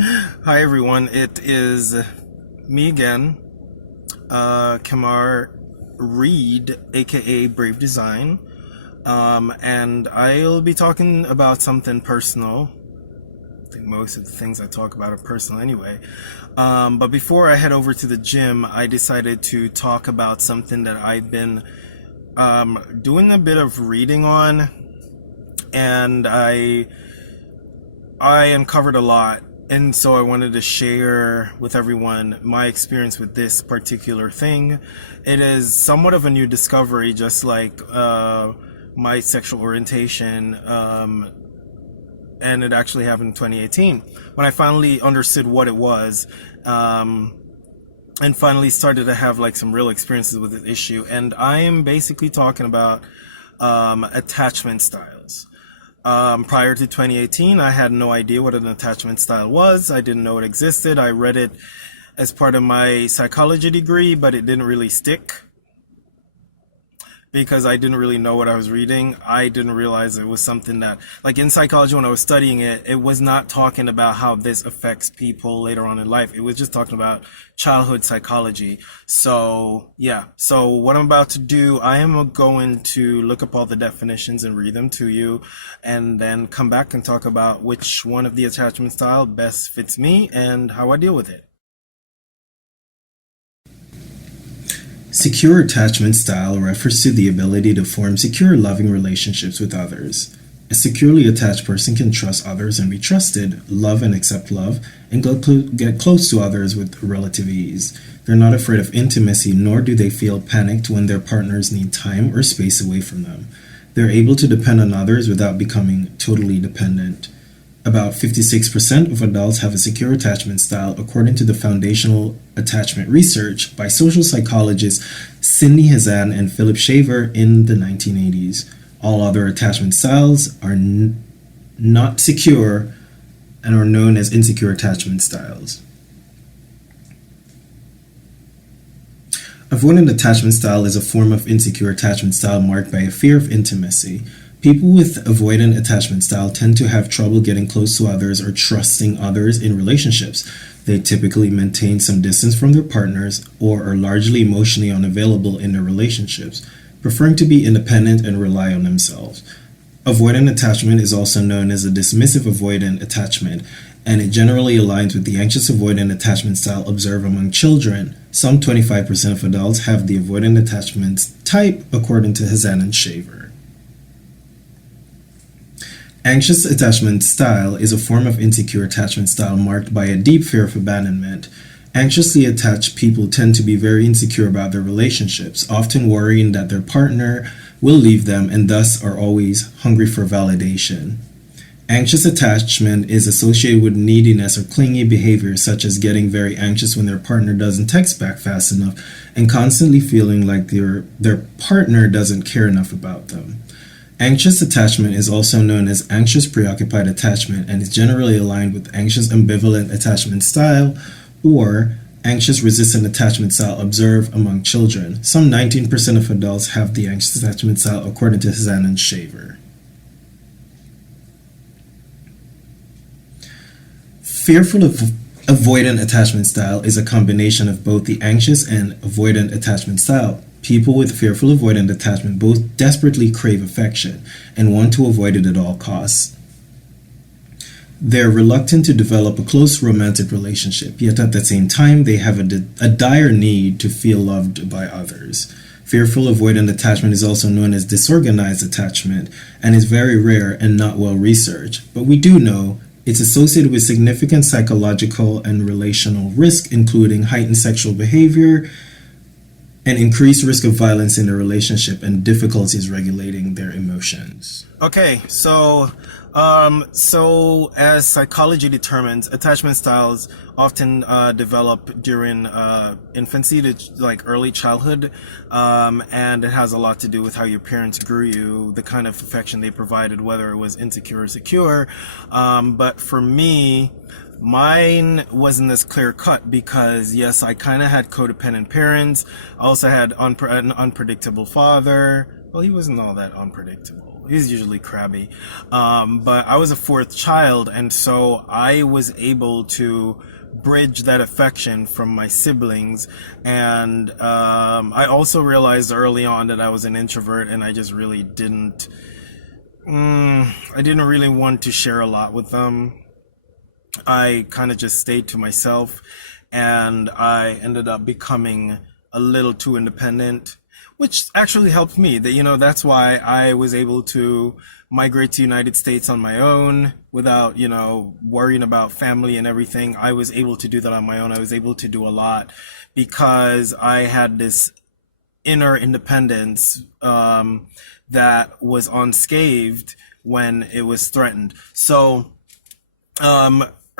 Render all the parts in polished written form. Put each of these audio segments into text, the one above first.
Hi everyone, it is me again, Kamar Reed, aka Brave Design, and I'll be talking about something personal. I think most of the things I talk about are personal anyway. But before I head over to the gym, I decided to talk about something that I've been doing a bit of reading on, and I uncovered a lot, and so I wanted to share with everyone my experience with this particular thing. It is somewhat of a new discovery, just like my sexual orientation, and it actually happened in 2018 when I finally understood what it was, and finally started to have like some real experiences with this issue. And I am basically talking about attachment styles. Prior to 2018, I had no idea what an attachment style was. I didn't know it existed. I read it as part of my psychology degree, but it didn't really stick because I didn't really know what I was reading. I didn't realize it was something that, like in psychology, when I was studying it, it was not talking about how this affects people later on in life. It was just talking about childhood psychology. So, yeah. So what I'm about to do, I am going to look up all the definitions and read them to you, and then come back and talk about which one of the attachment style best fits me and how I deal with it. Secure attachment style refers to the ability to form secure, loving relationships with others. A securely attached person can trust others and be trusted, love and accept love, and get close to others with relative ease. They're not afraid of intimacy, nor do they feel panicked when their partners need time or space away from them. They're able to depend on others without becoming totally dependent. About 56% of adults have a secure attachment style, according to the foundational attachment research by social psychologists Cindy Hazan and Philip Shaver in the 1980s. All other attachment styles are not secure and are known as insecure attachment styles. Avoidant attachment style is a form of insecure attachment style marked by a fear of intimacy. People with avoidant attachment style tend to have trouble getting close to others or trusting others in relationships. They typically maintain some distance from their partners or are largely emotionally unavailable in their relationships, preferring to be independent and rely on themselves. Avoidant attachment is also known as a dismissive avoidant attachment, and it generally aligns with the anxious avoidant attachment style observed among children. Some 25% of adults have the avoidant attachment type, according to Hazan and Shaver. Anxious attachment style is a form of insecure attachment style marked by a deep fear of abandonment. Anxiously attached people tend to be very insecure about their relationships, often worrying that their partner will leave them and thus are always hungry for validation. Anxious attachment is associated with neediness or clingy behavior, such as getting very anxious when their partner doesn't text back fast enough and constantly feeling like their partner doesn't care enough about them. Anxious attachment is also known as anxious preoccupied attachment and is generally aligned with anxious ambivalent attachment style or anxious resistant attachment style observed among children. Some 19% of adults have the anxious attachment style, according to Hazan and Shaver. Fearful of avoidant attachment style is a combination of both the anxious and avoidant attachment style. People with fearful avoidant attachment both desperately crave affection and want to avoid it at all costs. They're reluctant to develop a close romantic relationship, yet at the same time they have a dire need to feel loved by others. Fearful avoidant attachment is also known as disorganized attachment and is very rare and not well researched, but we do know it's associated with significant psychological and relational risk, including heightened sexual behavior, and increased risk of violence in a relationship and difficulties regulating their emotions. Okay, so as psychology determines, attachment styles often develop during infancy to like early childhood, and it has a lot to do with how your parents grew you, the kind of affection they provided, whether it was insecure or secure. But for me, mine wasn't as clear cut because yes, I kind of had codependent parents. I also had an unpredictable father. Well, he wasn't all that unpredictable. He's usually crabby. But I was a fourth child, and so I was able to bridge that affection from my siblings. And I also realized early on that I was an introvert, and I just really didn't. I didn't really want to share a lot with them. I kind of just stayed to myself, and I ended up becoming a little too independent, which actually helped me. That's why I was able to migrate to United States on my own without, worrying about family and everything. I was able to do that on my own. I was able to do a lot because I had this inner independence that was unscathed when it was threatened. So,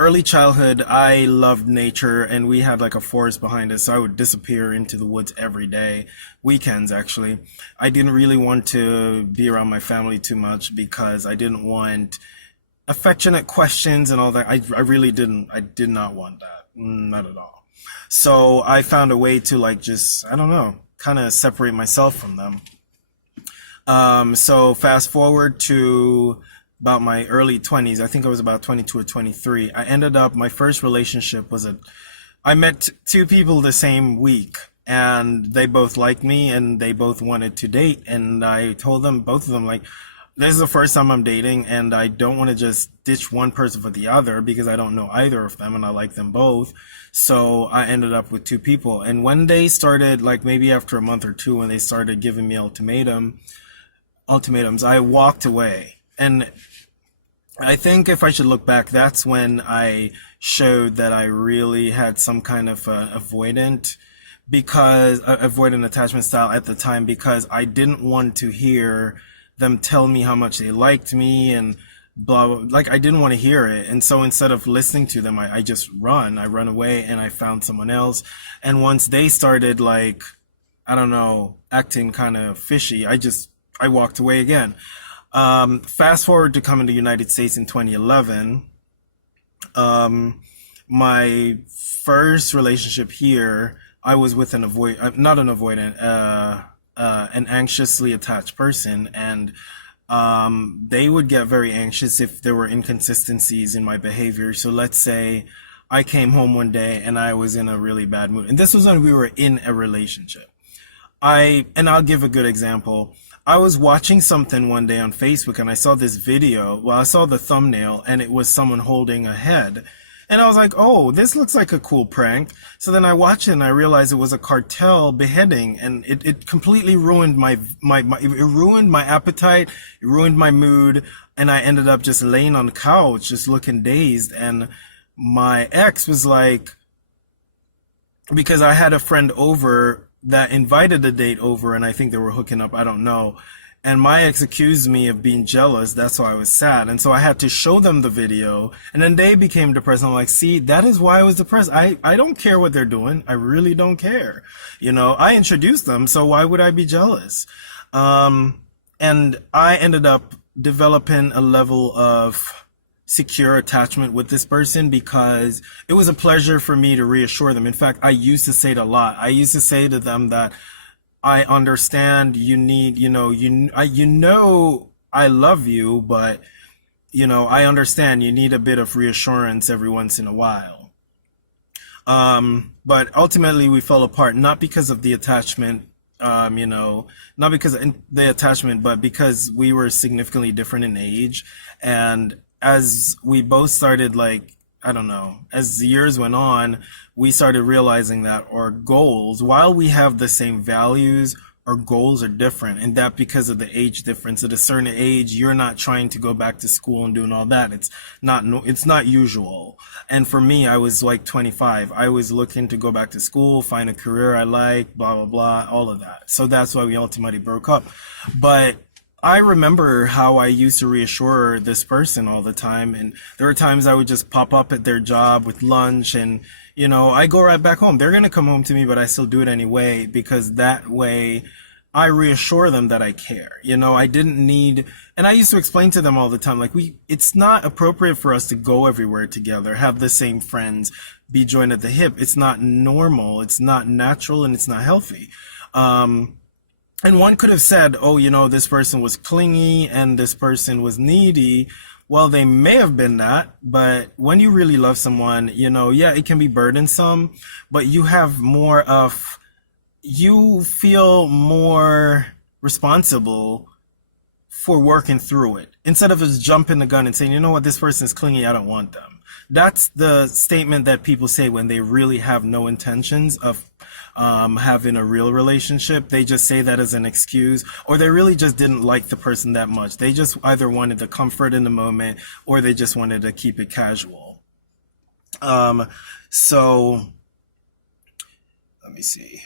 early childhood, I loved nature, and we had like a forest behind us, so I would disappear into the woods every day, weekends actually. I didn't really want to be around my family too much because I didn't want affectionate questions and all that. I really didn't. I did not want that. Not at all. So I found a way to like just, I don't know, kind of separate myself from them. So fast forward to about my early 20s. I think I was about 22 or 23. My first relationship was I met two people the same week, and they both liked me and they both wanted to date. And I told them, both of them, like, this is the first time I'm dating, and I don't want to just ditch one person for the other because I don't know either of them and I like them both. So I ended up with two people. And when they started, like maybe after a month or two, when they started giving me ultimatums, I walked away. And I think if I should look back, that's when I showed that I really had some kind of avoidant attachment style at the time, because I didn't want to hear them tell me how much they liked me and blah, blah. Like, I didn't want to hear it. And so instead of listening to them, I just I run away, and I found someone else. And once they started, like, I don't know, acting kind of fishy, I walked away again. Fast forward to coming to the United States in 2011. My first relationship here, I was with not an avoidant, an anxiously attached person, and they would get very anxious if there were inconsistencies in my behavior. So let's say I came home one day and I was in a really bad mood, and this was when we were in a relationship. I'll give a good example. I was watching something one day on Facebook, and I saw this video. Well, I saw the thumbnail, and it was someone holding a head. And I was like, oh, this looks like a cool prank. So then I watched it, and I realized it was a cartel beheading, and it completely ruined it ruined my appetite, it ruined my mood, and I ended up just laying on the couch, just looking dazed. And my ex was like, because I had a friend over that invited the date over, and I think they were hooking up, I don't know. And my ex accused me of being jealous. That's why I was sad. And so I had to show them the video, and then they became depressed. I'm like, see, that is why I was depressed. I don't care what they're doing. I really don't care. I introduced them, so why would I be jealous? And I ended up developing a level of secure attachment with this person because it was a pleasure for me to reassure them. In fact, I used to say it a lot. I used to say to them that I understand you need, I love you, but I understand you need a bit of reassurance every once in a while. But ultimately we fell apart, not because of the attachment, not because of the attachment, but because we were significantly different in age. And as we both started, like, I don't know, as the years went on, we started realizing that our goals, while we have the same values, our goals are different. And that because of the age difference. At a certain age, you're not trying to go back to school and doing all that. It's not usual. And for me, I was like 25. I was looking to go back to school, find a career I like, blah, blah, blah, all of that. So that's why we ultimately broke up. But I remember how I used to reassure this person all the time. And there were times I would just pop up at their job with lunch, and, I go right back home. They're going to come home to me, but I still do it anyway, because that way I reassure them that I care. I didn't need, and I used to explain to them all the time, like, it's not appropriate for us to go everywhere together, have the same friends, be joined at the hip. It's not normal. It's not natural, and it's not healthy. And one could have said, oh, this person was clingy and this person was needy. Well, they may have been that, but when you really love someone, yeah, it can be burdensome, but you feel more responsible for working through it instead of just jumping the gun and saying, you know what, this person is clingy, I don't want them. That's the statement that people say when they really have no intentions of having a real relationship. They just say that as an excuse, or they really just didn't like the person that much. They just either wanted the comfort in the moment, or they just wanted to keep it casual. So let me see.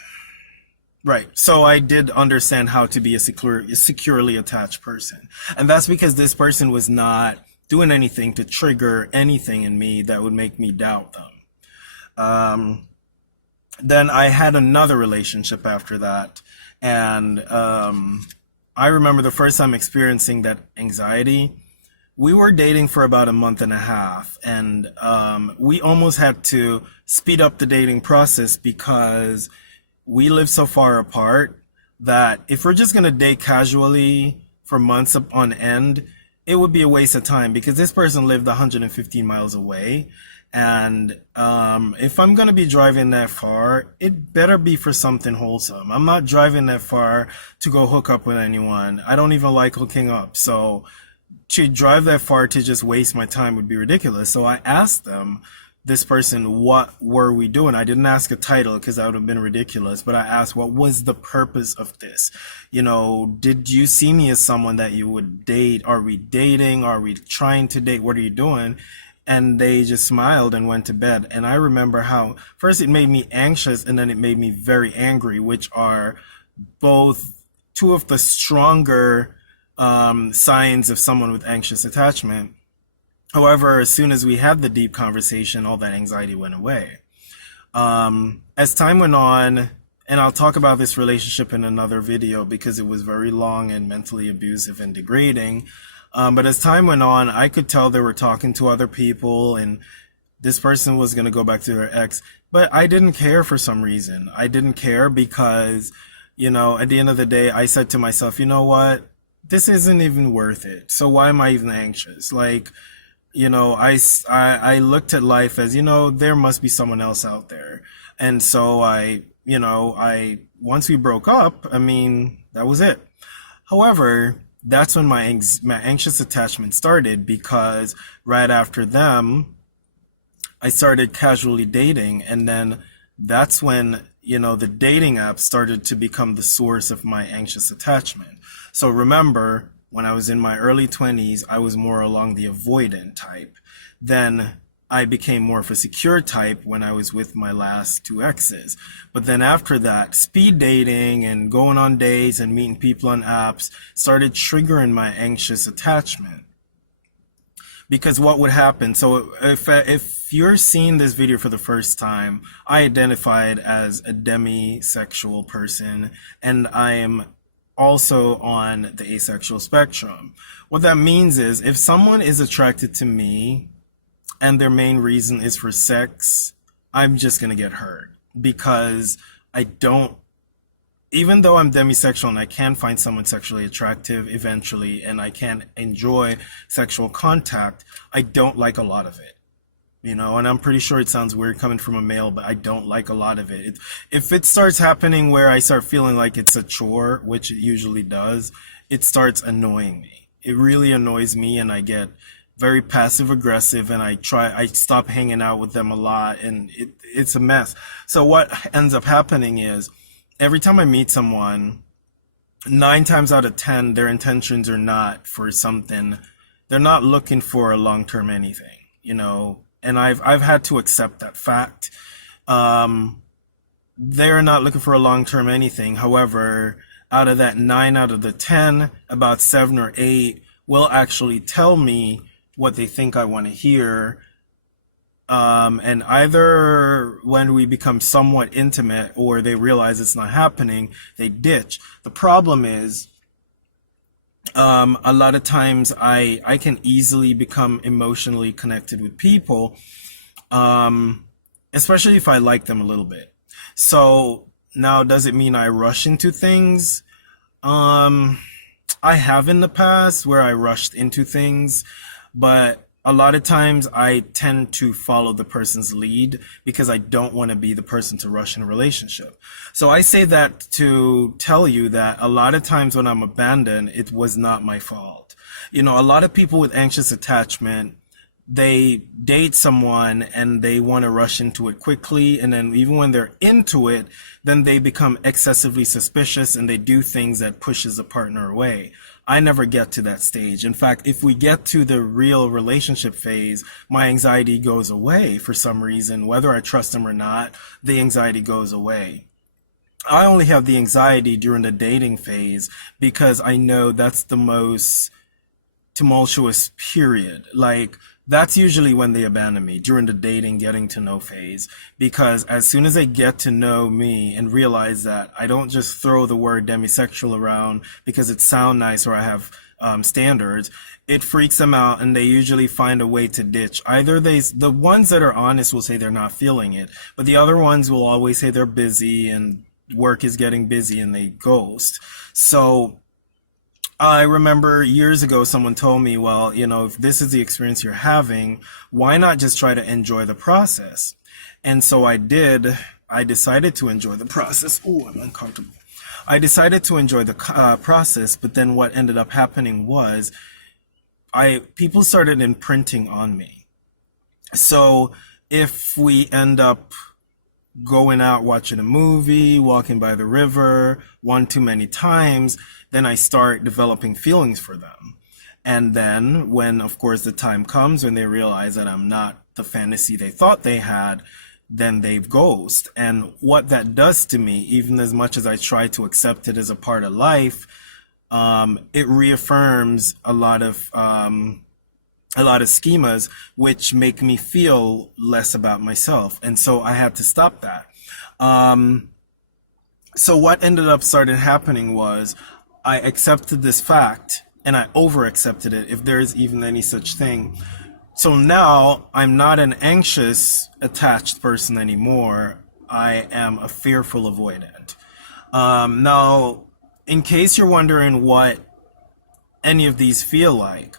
Right. So I did understand how to be a securely attached person. And that's because this person was not doing anything to trigger anything in me that would make me doubt them. Then I had another relationship after that. And I remember the first time experiencing that anxiety. We were dating for about a month and a half. And we almost had to speed up the dating process because we live so far apart that if we're just going to date casually for months on end, it would be a waste of time because this person lived 115 miles away. And if I'm going to be driving that far, it better be for something wholesome. I'm not driving that far to go hook up with anyone. I don't even like hooking up. So to drive that far to just waste my time would be ridiculous. So I asked this person, what were we doing? I didn't ask a title because that would have been ridiculous, but I asked, what was the purpose of this? Did you see me as someone that you would date? Are we dating? Are we trying to date? What are you doing? And they just smiled and went to bed. And I remember how first it made me anxious and then it made me very angry, which are both two of the stronger signs of someone with anxious attachment. However, as soon as we had the deep conversation, all that anxiety went away. As time went on, and I'll talk about this relationship in another video because it was very long and mentally abusive and degrading. But as time went on, I could tell they were talking to other people and this person was going to go back to their ex. But I didn't care for some reason. I didn't care because, at the end of the day, I said to myself, you know what? This isn't even worth it. So why am I even anxious? I looked at life as, there must be someone else out there. And so once we broke up, that was it. However, that's when my anxious attachment started because right after them, I started casually dating. And then that's when, the dating app started to become the source of my anxious attachment. So remember, when I was in my early 20s, I was more along the avoidant type. Then I became more of a secure type when I was with my last two exes. But then after that, speed dating and going on dates and meeting people on apps started triggering my anxious attachment. Because what would happen, so if you're seeing this video for the first time, I identified as a demisexual person, and I am also on the asexual spectrum. What that means is if someone is attracted to me and their main reason is for sex, I'm just going to get hurt because even though I'm demisexual and I can find someone sexually attractive eventually and I can enjoy sexual contact, I don't like a lot of it. And I'm pretty sure it sounds weird coming from a male, but I don't like a lot of it. If it starts happening where I start feeling like it's a chore, which it usually does, it starts annoying me. It really annoys me and I get very passive aggressive and I stop hanging out with them a lot and it's a mess. So what ends up happening is every time I meet someone, 9 times out of 10, their intentions are not for something. They're not looking for a long-term anything, and I've had to accept that fact. They're not looking for a long-term anything. However, out of that 9 out of the 10, about 7 or 8 will actually tell me what they think I want to hear. And either when we become somewhat intimate or they realize it's not happening, they ditch. The problem is, a lot of times I can easily become emotionally connected with people, especially if I like them a little bit. So now, does it mean I rush into things? Um, I have in the past where I rushed into things, but a lot of times I tend to follow the person's lead because I don't want to be the person to rush in a relationship. So I say that to tell you that a lot of times when I'm abandoned, it was not my fault. You know, a lot of people with anxious attachment, they date someone and they want to rush into it quickly, and then even when they're into it, then they become excessively suspicious and they do things that pushes the partner away. I never get to that stage. In fact, if we get to the real relationship phase, my anxiety goes away for some reason. Whether I trust them or not, the anxiety goes away. I only have the anxiety during the dating phase because I know that's the most tumultuous period. Like, that's usually when they abandon me, during the dating, getting to know phase. Because as soon as they get to know me and realize that I don't just throw the word demisexual around because it sounds nice or I have standards, it freaks them out and they usually find a way to ditch. Either the ones that are honest will say they're not feeling it, but the other ones will always say they're busy and work is getting busy and they ghost. So I remember years ago someone told me, well, you know, if this is the experience you're having, why not just try to enjoy the process? And so I did. I decided to enjoy the process. Oh, I'm uncomfortable. I decided to enjoy the process, but then what ended up happening was people started imprinting on me. So if we end up going out watching a movie, walking by the river one too many times, then I start developing feelings for them. And then when, of course, the time comes when they realize that I'm not the fantasy they thought they had, then they ghost. And what that does to me, even as much as I try to accept it as a part of life, it reaffirms a lot of schemas which make me feel less about myself. And so I had to stop that. So what ended up started happening was I accepted this fact and I over accepted it, if there is even any such thing. So now I'm not an anxious attached person anymore. I am a fearful avoidant. Now, in case you're wondering what any of these feel like,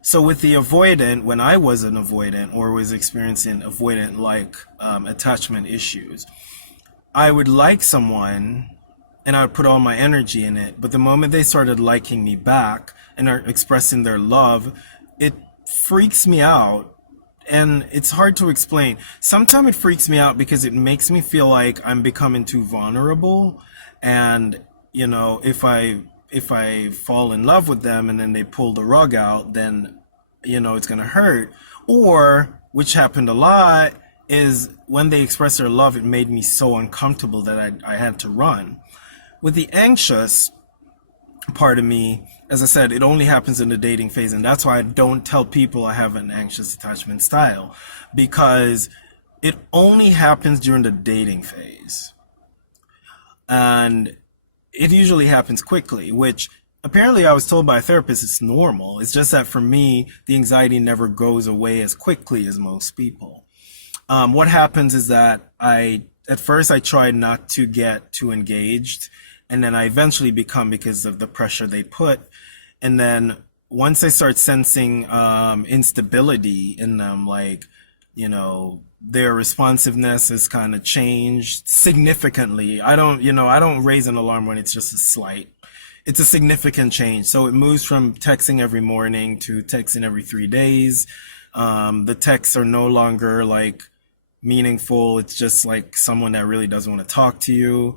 so with the avoidant, when I was an avoidant or was experiencing avoidant-like attachment issues, I would like someone and I would put all my energy in it. But the moment they started liking me back and are expressing their love, it freaks me out. And it's hard to explain. Sometimes it freaks me out because it makes me feel like I'm becoming too vulnerable. And, you know, if I fall in love with them and then they pull the rug out, then, you know, it's going to hurt. Or, which happened a lot, is when they express their love, it made me so uncomfortable that I had to run. With the anxious part of me, as I said, it only happens in the dating phase. And that's why I don't tell people I have an anxious attachment style, because it only happens during the dating phase. And it usually happens quickly, which apparently I was told by a therapist it's normal. It's just that for me, the anxiety never goes away as quickly as most people. What happens is that at first I tried not to get too engaged, and then I eventually become because of the pressure they put. And then once I start sensing instability in them, like, you know, their responsiveness has kind of changed significantly. I don't raise an alarm when it's just it's a significant change. So it moves from texting every morning to texting every 3 days. The texts are no longer like meaningful. It's just like someone that really doesn't want to talk to you.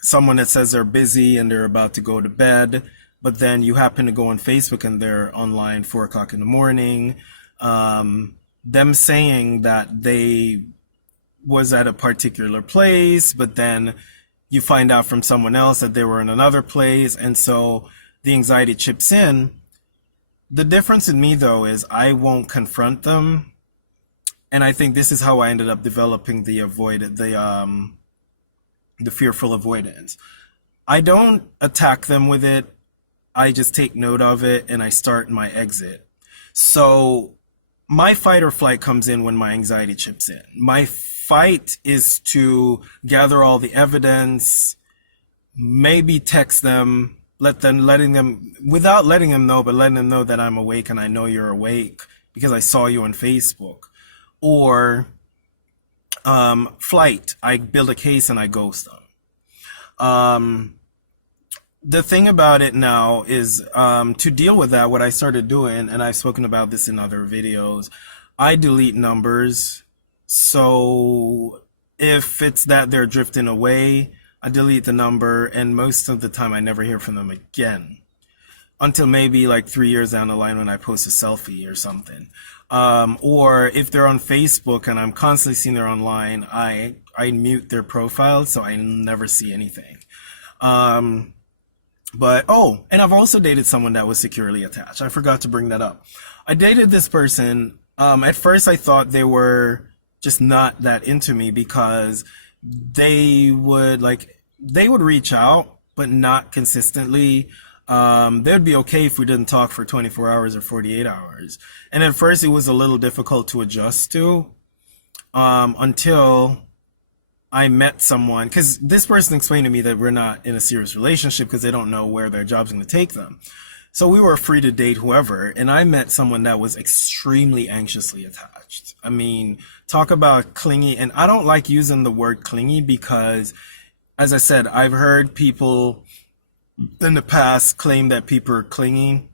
Someone that says they're busy and they're about to go to bed, but then you happen to go on Facebook and they're online 4 o'clock in the morning. Them saying that they was at a particular place, but then you find out from someone else that they were in another place. And so the anxiety chips in. The difference in me, though, is I won't confront them. And I think this is how I ended up developing the fearful avoidance. I don't attack them with it. I just take note of it and I start my exit. So my fight or flight comes in when my anxiety chips in. My fight is to gather all the evidence, maybe text them, letting them, without letting them know, but letting them know that I'm awake and I know you're awake because I saw you on Facebook. Or flight, I build a case and I ghost them. The thing about it now is, to deal with that, what I started doing, and I've spoken about this in other videos, I delete numbers. So if it's that they're drifting away, I delete the number, and most of the time I never hear from them again. Until maybe like 3 years down the line when I post a selfie or something. Or if they're on Facebook and I'm constantly seeing they're online, I mute their profile so I never see anything. But, oh, and I've also dated someone that was securely attached. I forgot to bring that up. I dated this person. At first I thought they were just not that into me because they would reach out, but not consistently. They'd be okay if we didn't talk for 24 hours or 48 hours. And at first it was a little difficult to adjust to, until I met someone, because this person explained to me that we're not in a serious relationship because they don't know where their job's going to take them. So we were free to date whoever, and I met someone that was extremely anxiously attached. I mean, talk about clingy, and I don't like using the word clingy because, as I said, I've heard people in the past claim that people are clingy,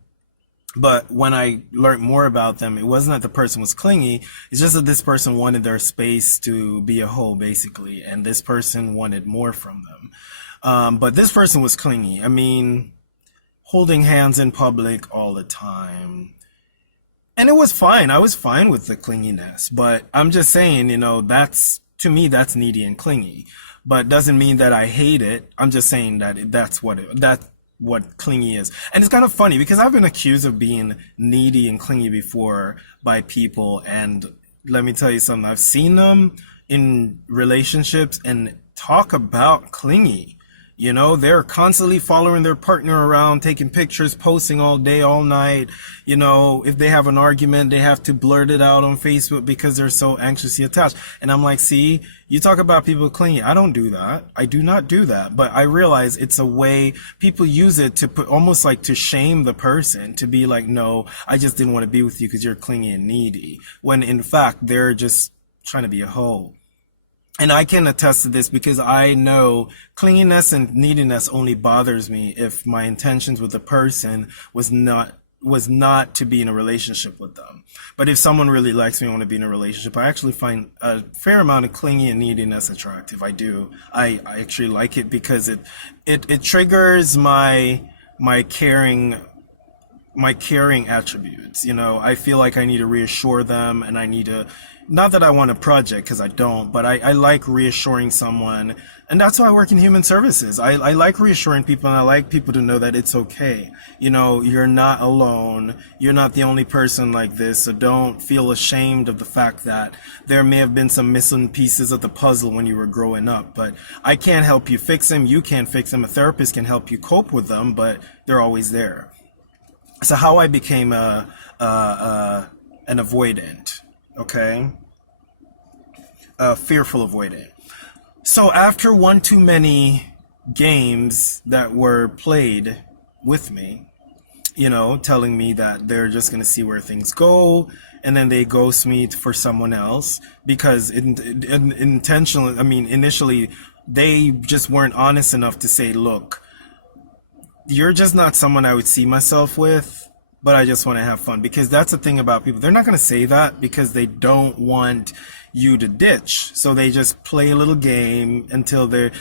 but when I learned more about them, it wasn't that the person was clingy, it's just that this person wanted their space to be a whole, basically, and this person wanted more from them. But this person was clingy. I mean, holding hands in public all the time. And it was fine. I was fine with the clinginess, but I'm just saying, to me, that's needy and clingy. But doesn't mean that I hate it. I'm just saying that that's what clingy is. And it's kind of funny because I've been accused of being needy and clingy before by people. And let me tell you something. I've seen them in relationships and talk about clingy. They're constantly following their partner around, taking pictures, posting all day, all night. If they have an argument, they have to blurt it out on Facebook because they're so anxiously attached. And I'm like, see, you talk about people clingy. I don't do that. I do not do that. But I realize it's a way people use it to put almost like to shame the person, to be like, no, I just didn't want to be with you because you're clingy and needy. When in fact, they're just trying to be a hoe. And I can attest to this because I know clinginess and neediness only bothers me if my intentions with the person was not to be in a relationship with them. But if someone really likes me and want to be in a relationship, I actually find a fair amount of clingy and neediness attractive. I do. I actually like it because it triggers my caring attributes. I feel like I need to reassure them, and I need to, not that I want a project because I don't, but I like reassuring someone. And that's why I work in human services. I like reassuring people, and I like people to know that it's okay. You're not alone. You're not the only person like this. So don't feel ashamed of the fact that there may have been some missing pieces of the puzzle when you were growing up. But I can't help you fix them. You can't fix them. A therapist can help you cope with them, but they're always there. So how I became an avoidant, okay? A fearful avoidant. So after one too many games that were played with me, telling me that they're just going to see where things go, and then they ghost me for someone else because intentionally, initially, they just weren't honest enough to say, look, you're just not someone I would see myself with, but I just want to have fun. Because that's the thing about people. They're not going to say that because they don't want you to ditch. So they just play a little game until they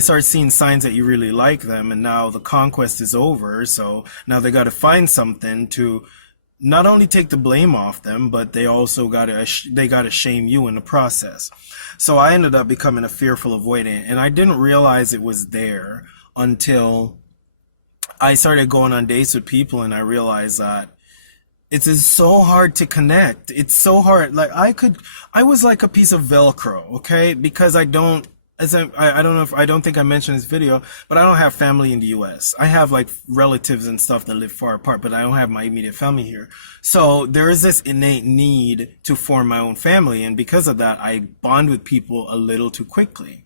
start seeing signs that you really like them. And now the conquest is over. So now they got to find something to not only take the blame off them, but they also got to shame you in the process. So I ended up becoming a fearful avoidant. And I didn't realize it was there until I started going on dates with people, and I realized that it's so hard to connect. It's so hard. Like I was like a piece of Velcro, okay? Because I don't think I mentioned this video, but I don't have family in the US. I have like relatives and stuff that live far apart, but I don't have my immediate family here. So there is this innate need to form my own family. And because of that, I bond with people a little too quickly.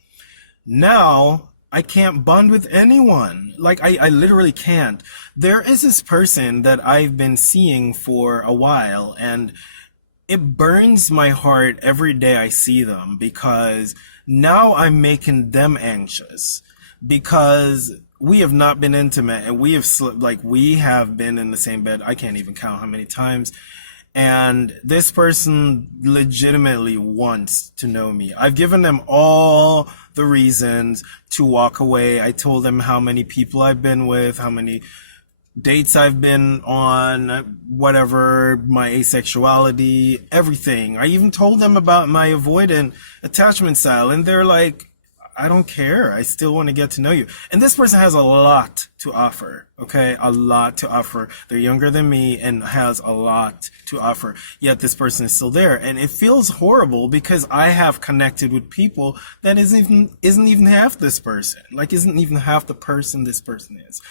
Now, I can't bond with anyone. Like, I literally can't. There is this person that I've been seeing for a while, and it burns my heart every day I see them because now I'm making them anxious because we have not been intimate and we have slept, like, we have been in the same bed. I can't even count how many times. And this person legitimately wants to know me. I've given them all the reasons to walk away. I told them how many people I've been with, how many dates I've been on, whatever, my asexuality, everything. I even told them about my avoidant attachment style, and they're like, I don't care. I still want to get to know you. And this person has a lot to offer, okay? A lot to offer. They're younger than me and has a lot to offer. Yet this person is still there. And it feels horrible because I have connected with people that isn't even half this person. Like, isn't even half the person this person is.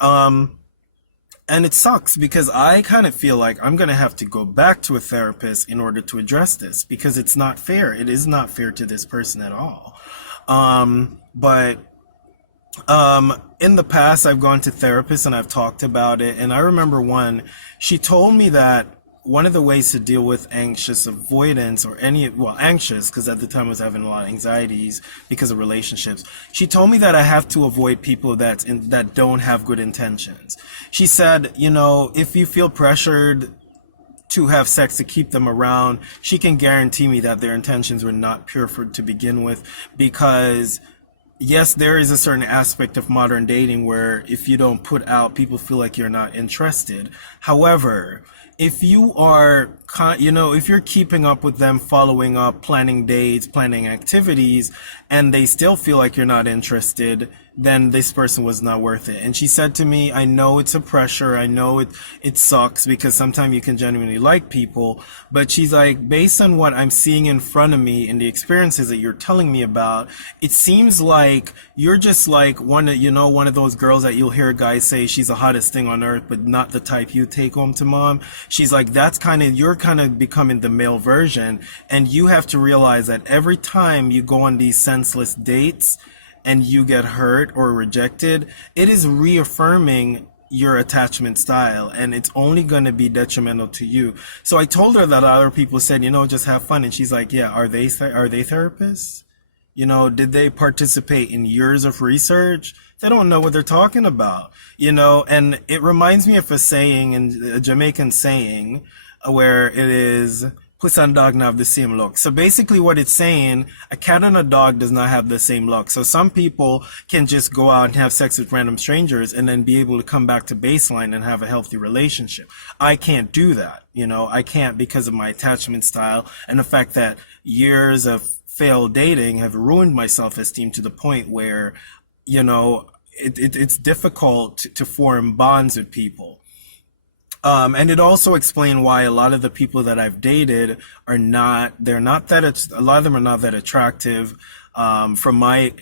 And it sucks because I kind of feel like I'm going to have to go back to a therapist in order to address this because it's not fair. It is not fair to this person at all. But in the past, I've gone to therapists and I've talked about it. And I remember she told me that one of the ways to deal with anxious avoidance or anxious, because at the time I was having a lot of anxieties because of relationships. She told me that I have to avoid people that don't have good intentions. She said, if you feel pressured to have sex to keep them around, she can guarantee me that their intentions were not pure to begin with, because yes, there is a certain aspect of modern dating where if you don't put out, people feel like you're not interested. However, if you are, if you're keeping up with them, following up, planning dates, planning activities, and they still feel like you're not interested, then this person was not worth it. And she said to me, I know it's a pressure. I know it sucks because sometimes you can genuinely like people, but she's like, based on what I'm seeing in front of me and the experiences that you're telling me about, it seems like you're just like one of those girls that you'll hear guys say she's the hottest thing on earth, but not the type you take home to mom. She's like, you're kind of becoming the male version. And you have to realize that every time you go on these senseless dates, and you get hurt or rejected, it is reaffirming your attachment style, and it's only going to be detrimental to you. So I told her that other people said, just have fun. And she's like, yeah, are they therapists? Did they participate in years of research? They don't know what they're talking about, and it reminds me of a Jamaican saying where it is, puss and dog not have the same look. So basically what it's saying, a cat and a dog does not have the same look. So some people can just go out and have sex with random strangers and then be able to come back to baseline and have a healthy relationship. I can't do that. I can't because of my attachment style and the fact that years of failed dating have ruined my self-esteem to the point where, it's difficult to form bonds with people. And it also explained why a lot of the people that I've dated a lot of them are not that attractive, from my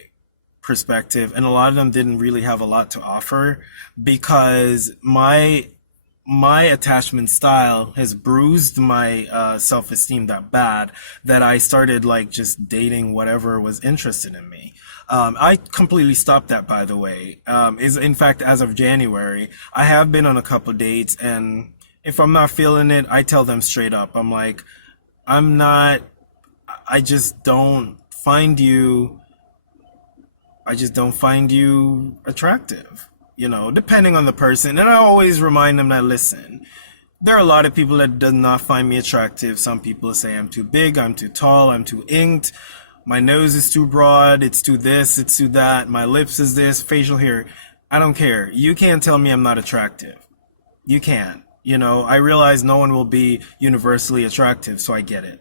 perspective. And a lot of them didn't really have a lot to offer because my attachment style has bruised my, self-esteem that bad that I started like just dating whatever was interested in me. I completely stopped that, by the way. In fact, as of January, I have been on a couple dates, and if I'm not feeling it, I tell them straight up. I'm like, I just don't find you attractive, depending on the person. And I always remind them that, listen, there are a lot of people that do not find me attractive. Some people say I'm too big, I'm too tall, I'm too inked. My nose is too broad, it's too this, it's too that, my lips is this, facial hair. I don't care. You can't tell me I'm not attractive. You can't. I realize no one will be universally attractive, so I get it.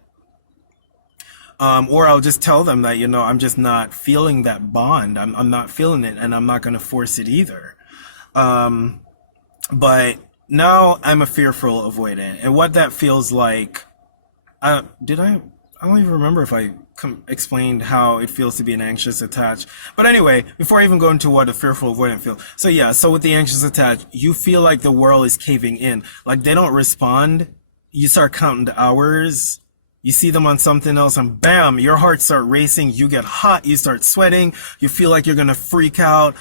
Or I'll just tell them that, I'm just not feeling that bond. I'm not feeling it, and I'm not going to force it either. But now I'm a fearful avoidant. And what that feels like, I don't even remember if I explained how it feels to be an anxious attached. But anyway, before I even go into what a fearful avoidant feels. So with the anxious attached, you feel like the world is caving in. Like they don't respond. You start counting the hours. You see them on something else and bam, your heart starts racing, you get hot, you start sweating, you feel like you're gonna freak out.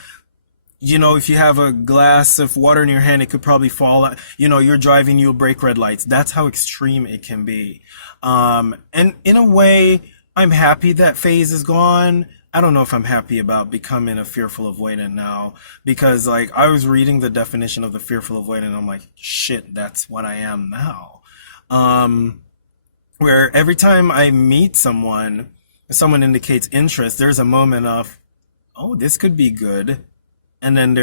You know, if you have a glass of water in your hand, it could probably fall out. You know, you're driving, you'll break red lights. That's how extreme it can be. And in a way, I'm happy that phase is gone. I don't know if I'm happy about becoming a fearful avoidant now, because like I was reading the definition of the fearful avoidant and I'm like, shit, that's what I am now. Where every time I meet someone, if someone indicates interest, there's a moment of, oh, this could be good. And then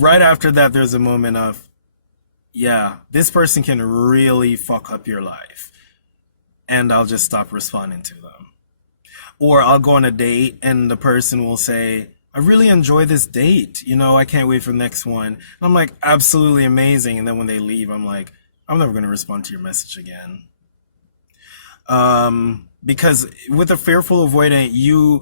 right after that, there's a moment of, yeah, this person can really fuck up your life. And I'll just stop responding to them. Or I'll go on a date and the person will say, I really enjoy this date. You know, I can't wait for the next one. And I'm like, absolutely amazing. And then when they leave, I'm like, I'm never going to respond to your message again. Because with a fearful avoidant, you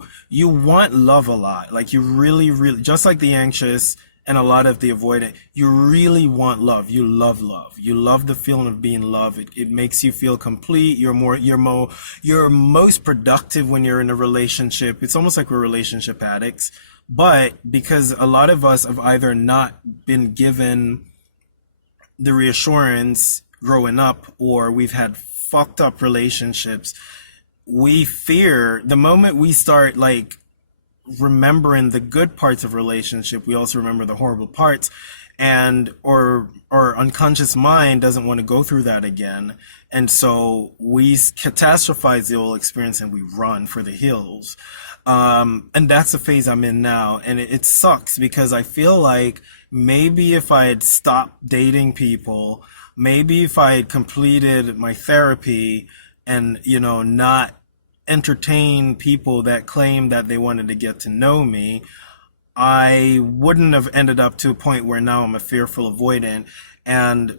want love a lot. Like you really, just like the anxious and a lot of the avoidant, you really want love. You love love. You love the feeling of being loved. It makes you feel complete. You're most productive when you're in a relationship. It's almost like we're relationship addicts. But because a lot of us have either not been given the reassurance growing up, or we've had fucked up relationships, we fear the moment we start like remembering the good parts of relationship, we also remember the horrible parts, and or our unconscious mind doesn't want to go through that again, and so we catastrophize the whole experience and we run for the hills. And that's the phase I'm in now, and it sucks because I feel like maybe if I had stopped dating people, maybe if I had completed my therapy and, you know, not entertain people that claim that they wanted to get to know me, I wouldn't have ended up to a point where now I'm a fearful avoidant. And,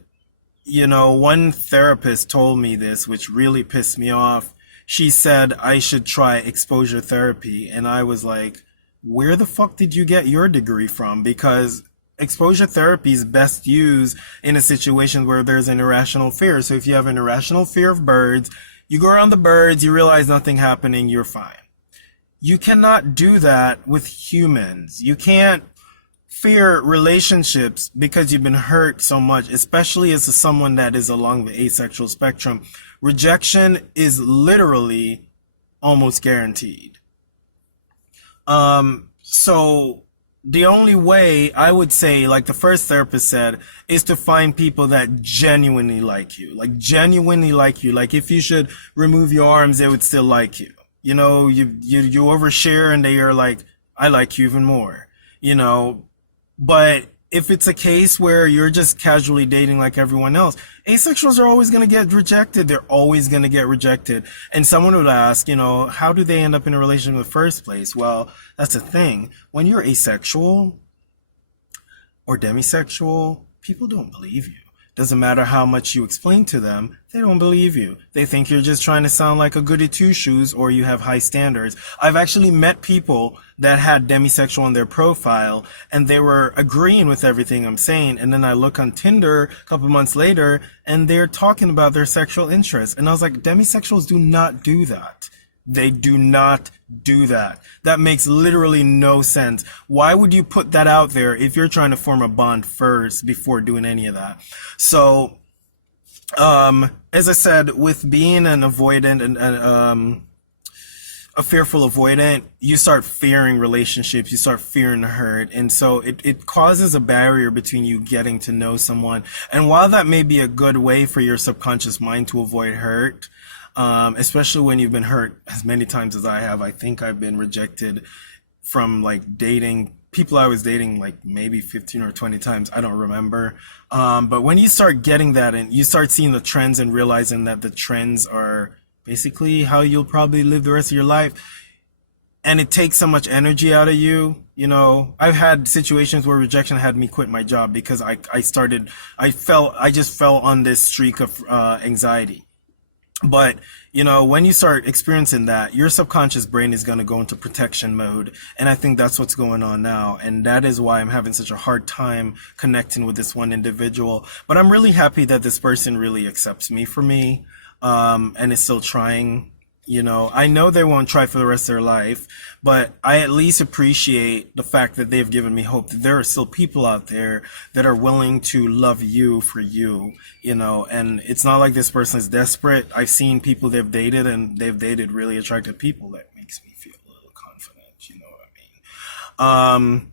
you know, one therapist told me this, which really pissed me off. She said I should try exposure therapy. And I was like, where the fuck did you get your degree from? Because exposure therapy is best used in a situation where there's an irrational fear. So if you have an irrational fear of birds, you go around the birds, you realize nothing happening, you're fine. You cannot do that with humans. You can't fear relationships because you've been hurt so much, especially as someone that is along the asexual spectrum. Rejection is literally almost guaranteed. So the only way I would say, like the first therapist said, is to find people that genuinely like you. Like genuinely like you. Like if you should remove your arms, they would still like you. You know, you overshare and they are like, I like you even more. You know, but if it's a case where you're just casually dating like everyone else, asexuals are always going to get rejected. They're always going to get rejected. And someone would ask, you know, how do they end up in a relationship in the first place? Well, that's the thing. When you're asexual or demisexual, people don't believe you. Doesn't matter how much you explain to them, they don't believe you. They think you're just trying to sound like a goody two-shoes or you have high standards. I've actually met people that had demisexual on their profile and they were agreeing with everything I'm saying. And then I look on Tinder a couple months later and they're talking about their sexual interests. And I was like, demisexuals do not do that. They do not do that. That makes literally no sense. Why would you put that out there if you're trying to form a bond first before doing any of that? So, as I said, with being an avoidant and a fearful avoidant, you start fearing relationships, you start fearing hurt, and so it causes a barrier between you getting to know someone. And while that may be a good way for your subconscious mind to avoid hurt, especially when you've been hurt as many times as I have. I think I've been rejected from like dating people I was dating like maybe 15 or 20 times. I don't remember. But when you start getting that and you start seeing the trends and realizing that the trends are basically how you'll probably live the rest of your life, and it takes so much energy out of you. You know, I've had situations where rejection had me quit my job because I just fell on this streak of anxiety. But, you know, when you start experiencing that, your subconscious brain is going to go into protection mode. And I think that's what's going on now. And that is why I'm having such a hard time connecting with this one individual. But I'm really happy that this person really accepts me for me. and is still trying. I know they won't try for the rest of their life, but I at least appreciate the fact that they've given me hope that there are still people out there that are willing to love you for you, and it's not like this person is desperate. I've seen people they've dated, and they've dated really attractive people. That makes me feel a little confident, you know what I mean?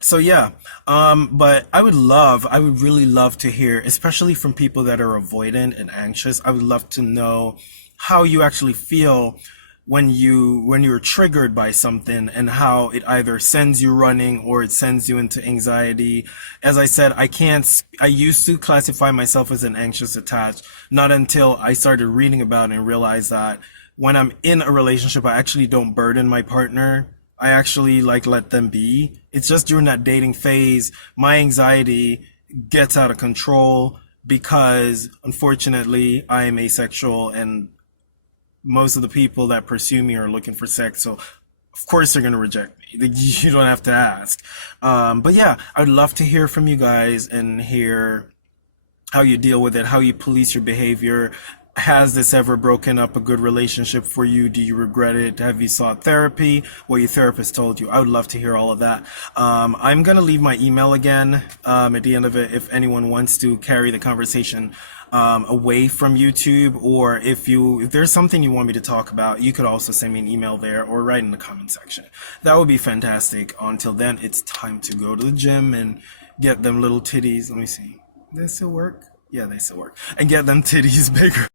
So yeah, but I would really love to hear, especially from people that are avoidant and anxious. I would love to know how you actually feel when you're triggered by something, and how it either sends you running or it sends you into anxiety. As I said, I used to classify myself as an anxious attached, not until I started reading about it and realized that when I'm in a relationship, I actually don't burden my partner. I actually let them be. It's just during that dating phase, my anxiety gets out of control because unfortunately I am asexual, and most of the people that pursue me are looking for sex. So of course they're going to reject me. You don't have to ask. But yeah, I'd love to hear from you guys and hear how you deal with it, how you police your behavior. Has this ever broken up a good relationship for you? Do you regret it? Have you sought therapy? What your therapist told you? I would love to hear all of that. I'm going to leave my email again at the end of it if anyone wants to carry the conversation away from YouTube, or if there's something you want me to talk about, you could also send me an email there or write in the comment section. That would be fantastic. Until then, it's time to go to the gym and get them little titties. Let me see. Do they still work? Yeah, they still work. And get them titties bigger.